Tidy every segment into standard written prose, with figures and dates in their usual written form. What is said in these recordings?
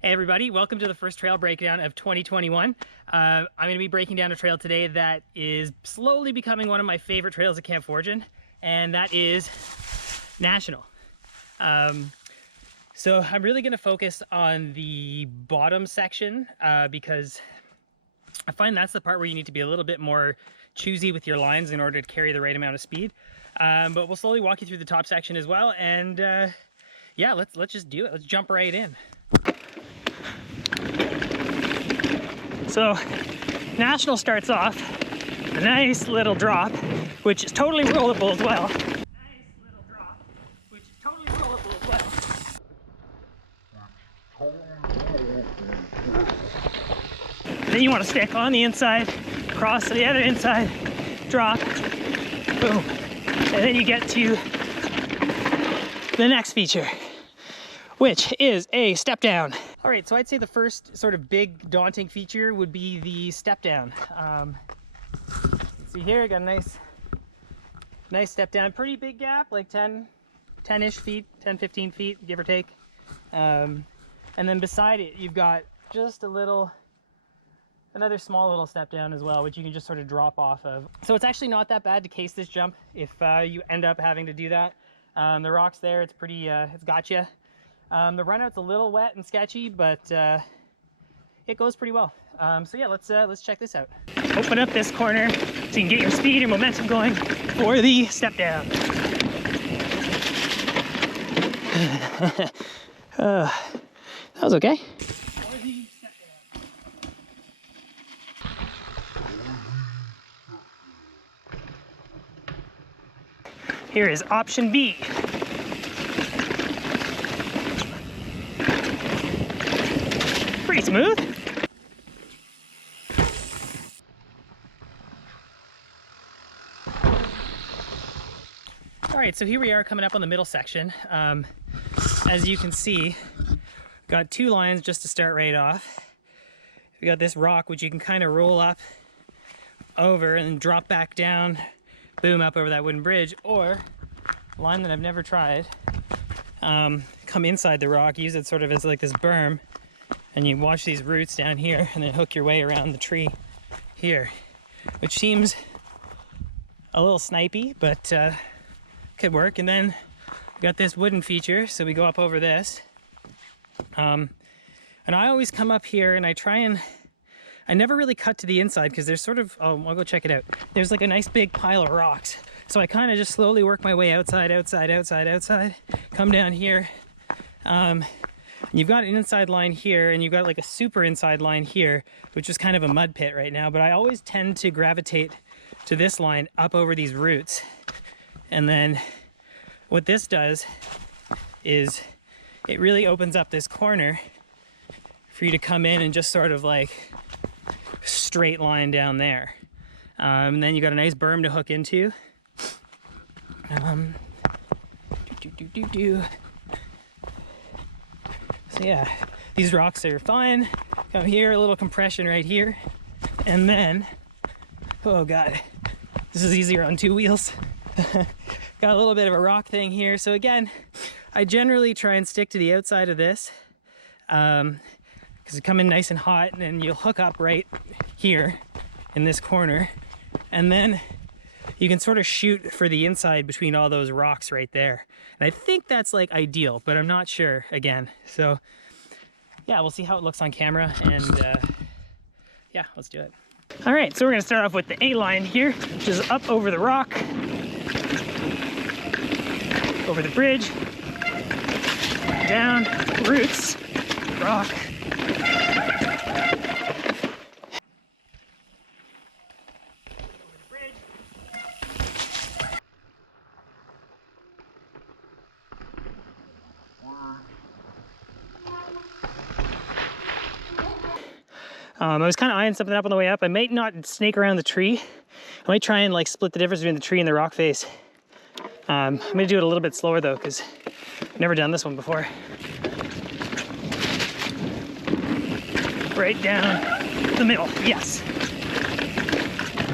Hey everybody, welcome to the first trail breakdown of 2021. I'm going to be breaking down a trail today that is slowly becoming one of my favorite trails at Camp Fortune, and that is National. So I'm really going to focus on the bottom section because I find that's the part where you need to be a little bit more choosy with your lines in order to carry the right amount of speed. But we'll slowly walk you through the top section as well, and yeah, let's just do it. Let's jump right in. So National starts off a nice little drop, which is totally rollable as well. Then you want to stick on the inside, cross to the other inside, drop, boom. And then you get to the next feature, which is a step down. All right, so I'd say the first sort of big daunting feature would be the step down. See here, I got a nice step down, pretty big gap, like 10-ish feet, 10-15 feet, give or take. And then beside it, you've got just another small little step down as well, which you can just sort of drop off of. So it's actually not that bad to case this jump if you end up having to do that. The rocks there, it's pretty, it's got you. The runout's a little wet and sketchy, but it goes pretty well. So yeah, let's check this out. Open up this corner so you can get your speed and momentum going for the step down. That was okay. Here is option B. Pretty smooth. All right, so here we are coming up on the middle section. As you can see, got two lines just to start right off. We got this rock, which you can kind of roll up over and then drop back down, boom, up over that wooden bridge, or a line that I've never tried, come inside the rock, use it sort of as like this berm, and you watch these roots down here and then hook your way around the tree here, which seems a little snipey, but could work. And then we got this wooden feature, so we go up over this. And I always come up here and I never really cut to the inside because there's sort of, oh, I'll go check it out. There's like a nice big pile of rocks. So I kind of just slowly work my way outside, come down here. You've got an inside line here, and you've got like a super inside line here, which is kind of a mud pit right now, but I always tend to gravitate to this line up over these roots. And then what this does is it really opens up this corner for you to come in and just sort of like straight line down there. And then you got a nice berm to hook into. So yeah, these rocks are fine. Come here, a little compression right here. And then, oh God, this is easier on two wheels. Got a little bit of a rock thing here. So again, I generally try and stick to the outside of this because you come in nice and hot, and then you'll hook up right here in this corner. And then you can sort of shoot for the inside between all those rocks right there. And I think that's like ideal, but I'm not sure again. So yeah, we'll see how it looks on camera, and yeah, let's do it. All right, so we're gonna start off with the A line here, which is up over the rock, over the bridge, down, roots, rock. I was kind of eyeing something up on the way up. I might not snake around the tree. I might try and like split the difference between the tree and the rock face. I'm gonna do it a little bit slower though, because I've never done this one before. Right down the middle, yes.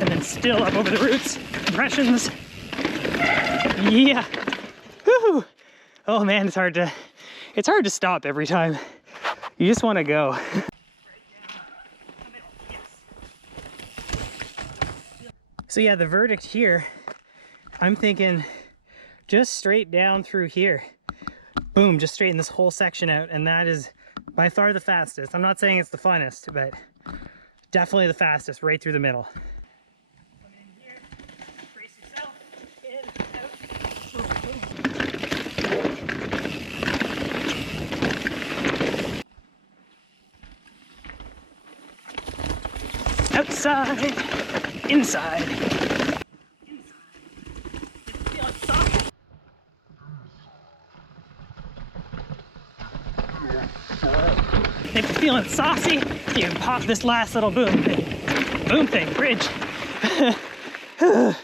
And then still up over the roots, compressions. Yeah. Woo! Oh man, it's hard to stop every time. You just want to go. So yeah, the verdict here, I'm thinking just straight down through here. Boom, just straighten this whole section out, and that is by far the fastest. I'm not saying it's the funnest, but definitely the fastest, right through the middle. Come in here, brace yourself, in, out. Outside, inside. If you're feeling saucy, you can pop this last little boom thing. Boom thing, bridge. I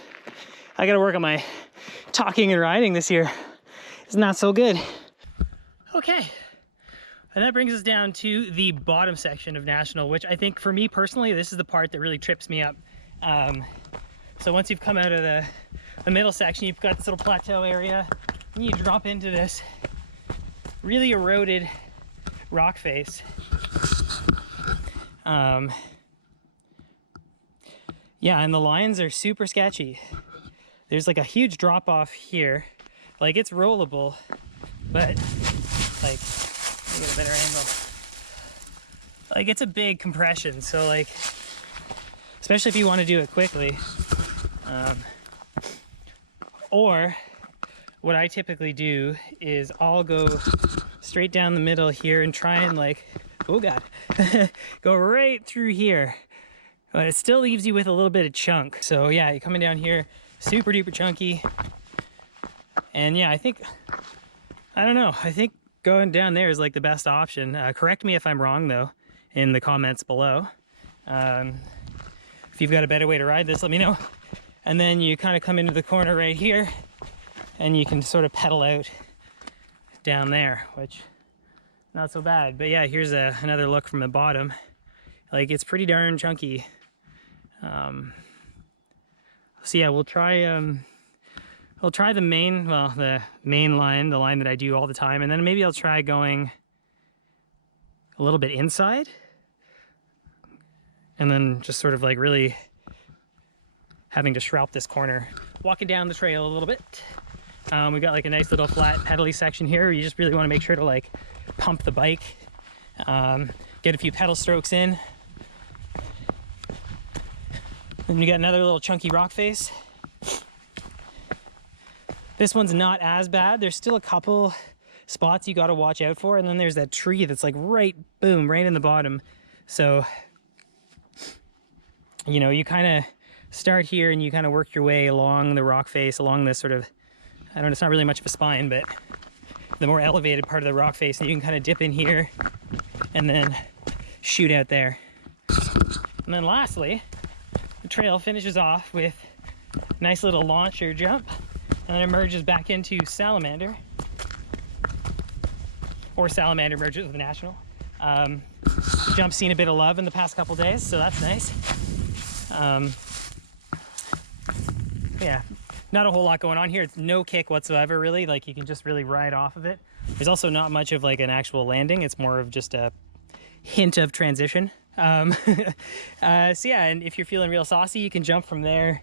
gotta work on my talking and riding this year. It's not so good. Okay, and that brings us down to the bottom section of National, which I think for me personally, this is the part that really trips me up. So once you've come out of the middle section, you've got this little plateau area, and you drop into this really eroded rock face. Yeah, and the lines are super sketchy. There's like a huge drop off here. Like it's rollable, but like, let me get a better angle. Like it's a big compression. So like, especially if you want to do it quickly. Or what I typically do is I'll go straight down the middle here and try and like, oh God, go right through here. But it still leaves you with a little bit of chunk. So yeah, you're coming down here, super duper chunky. And yeah, I think going down there is like the best option. Correct me if I'm wrong though, in the comments below. If you've got a better way to ride this, let me know. And then you kind of come into the corner right here and you can sort of pedal out down there, which not so bad. But yeah, here's another look from the bottom. Like it's pretty darn chunky. So yeah, we'll try the main line, the line that I do all the time, and then maybe I'll try going a little bit inside and then just sort of like really having to shroud this corner, walking down the trail a little bit. We got like a nice little flat pedally section here. You just really want to make sure to like pump the bike, get a few pedal strokes in. Then you got another little chunky rock face. This one's not as bad. There's still a couple spots you got to watch out for, and then there's that tree that's like right in the bottom. So you know, you kind of start here and you kind of work your way along the rock face, along this sort of, I don't know, it's not really much of a spine, but the more elevated part of the rock face, and you can kind of dip in here and then shoot out there. And then lastly, the trail finishes off with a nice little launcher jump, and then it merges back into Salamander, or Salamander merges with the National. The jump's seen a bit of love in the past couple days, so that's nice. Yeah, not a whole lot going on here. It's no kick whatsoever, really. Like, you can just really ride off of it. There's also not much of like an actual landing. It's more of just a hint of transition. So yeah, and if you're feeling real saucy, you can jump from there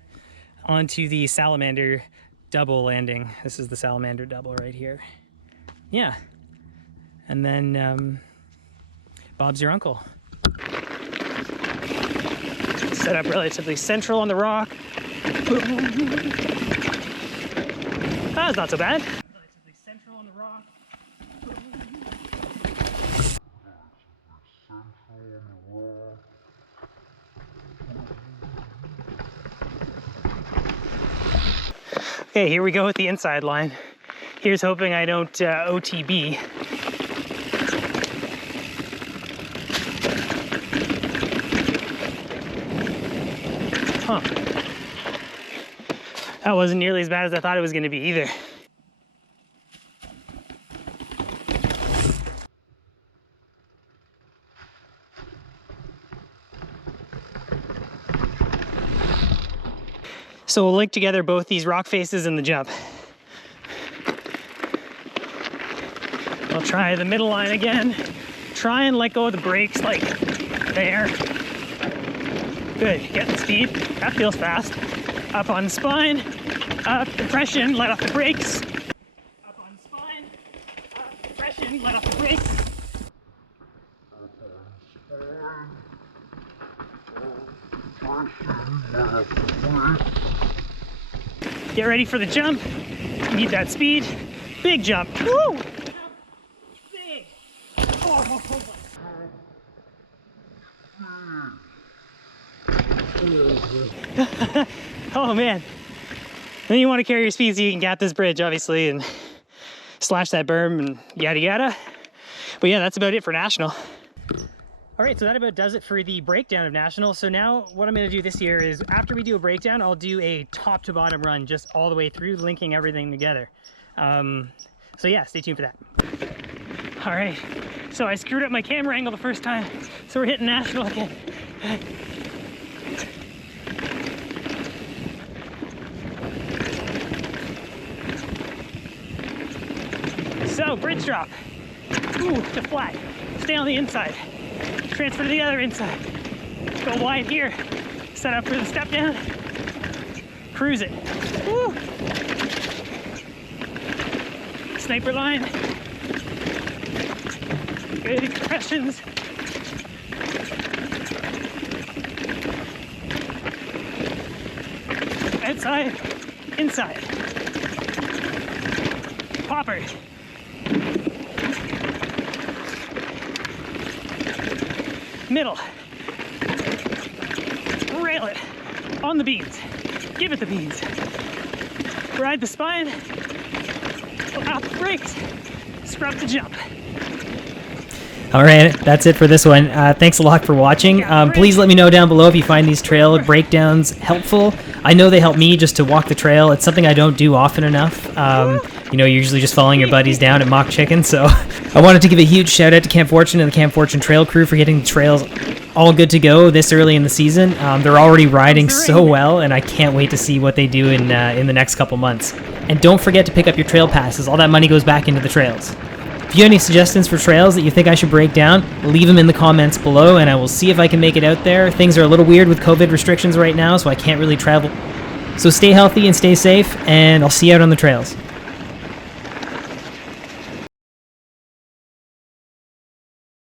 onto the Salamander double landing. This is the Salamander double right here. Yeah. And then Bob's your uncle. Set up relatively central on the rock. That's not so bad. Relatively central on the rock. Okay, here we go with the inside line. Here's hoping I don't OTB. Huh. That wasn't nearly as bad as I thought it was going to be either. So we'll link together both these rock faces and the jump. I'll try the middle line again. Try and let go of the brakes like there. Good, get the speed. That feels fast. Up on the spine, up, depression, let off the brakes. Up on the spine, up, depression, let off the brakes. Get ready for the jump. You need that speed. Big jump. Woo! Big. Oh. Oh man. Then you want to carry your speed so you can gap this bridge, obviously, and slash that berm and yada yada. But yeah, that's about it for National. All right, so that about does it for the breakdown of National. So now what I'm gonna do this year is after we do a breakdown, I'll do a top to bottom run, just all the way through, linking everything together. So yeah, stay tuned for that. All right, so I screwed up my camera angle the first time, so we're hitting National again. So, bridge drop. Ooh, to flat. Stay on the inside. Transfer to the other inside. Go wide here. Set up for the step down. Cruise it. Woo! Sniper line. Good compressions. Outside, inside. Popper. Middle. Rail it. On the beans. Give it the beans. Ride the spine. Out the brakes. Scrub the jump. All right, that's it for this one. Thanks a lot for watching. Please let me know down below if you find these trail breakdowns helpful. I know they help me just to walk the trail. It's something I don't do often enough. You know, you're usually just following your buddies down at Mock Chicken. So I wanted to give a huge shout out to Camp Fortune and the Camp Fortune trail crew for getting the trails all good to go this early in the season. They're already riding so well, and I can't wait to see what they do in the next couple months. And don't forget to pick up your trail passes. All that money goes back into the trails. If you have any suggestions for trails that you think I should break down, leave them in the comments below, and I will see if I can make it out there. Things are a little weird with COVID restrictions right now, so I can't really travel. So stay healthy and stay safe, and I'll see you out on the trails.